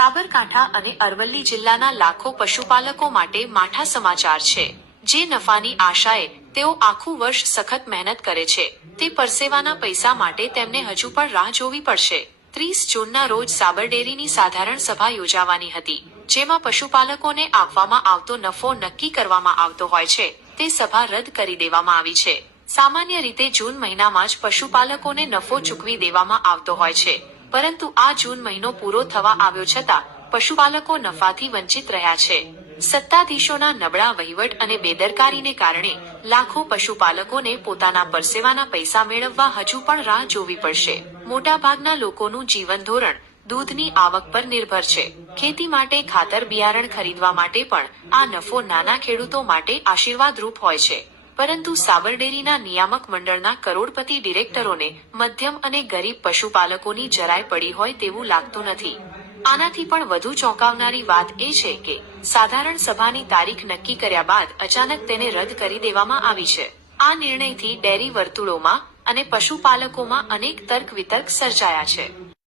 સાબરકાંઠા અને અરવલ્લી જિલ્લાના લાખો પશુપાલકો માટે માઠા સમાચાર છે। જે નફાની આશાએ તેઓ આખું વર્ષ સખત મહેનત કરે છે, તે પરસેવાના પૈસા માટે તેમને હજુ પણ રાહ જોવી પડશે। 30 જૂનના રોજ સાબર ડેરીની સાધારણ સભા યોજાવાની હતી, જેમાં પશુપાલકોને આપવામાં આવતો નફો નક્કી કરવામાં આવતો હોય છે। તે સભા રદ કરી દેવામાં આવી છે। સામાન્ય રીતે જૂન મહિનામાં જ પશુપાલકોને નફો ચૂકવી દેવામાં આવતો હોય છે, પરંતુ આ જૂન મહિનો પૂરો થવા આવ્યો છતાં પશુપાલકો નફાથી વંચિત રહ્યા છે। સત્તાધીશોના નબળા વહીવટ અને બેદરકારીને કારણે લાખો પશુપાલકોને પોતાના પરસેવાના પૈસા મેળવવા હજુ પણ રાહ જોવી પડશે। મોટાભાગના લોકોનું જીવન ધોરણ દૂધની આવક પર નિર્ભર છે। ખેતી માટે ખાતર બિયારણ ખરીદવા માટે પણ આ નફો નાના ખેડૂતો માટે આશીર્વાદરૂપ હોય છે, પરંતુ સાબર ડેરીના નિયામક મંડળના કરોડપતિ ડિરેક્ટરોને મધ્યમ અને ગરીબ પશુપાલકોની જરાય પડી હોય તેવું લાગતું નથી। આનાથી પણ વધુ ચોંકાવનારી વાત એ છે કે સાધારણ સભાની તારીખ નક્કી કર્યા બાદ અચાનક તેને રદ કરી દેવામાં આવી છે। આ નિર્ણયથી ડેરી વર્તુળોમાં અને પશુપાલકોમાં અનેક તર્ક વિતર્ક સર્જાયા છે।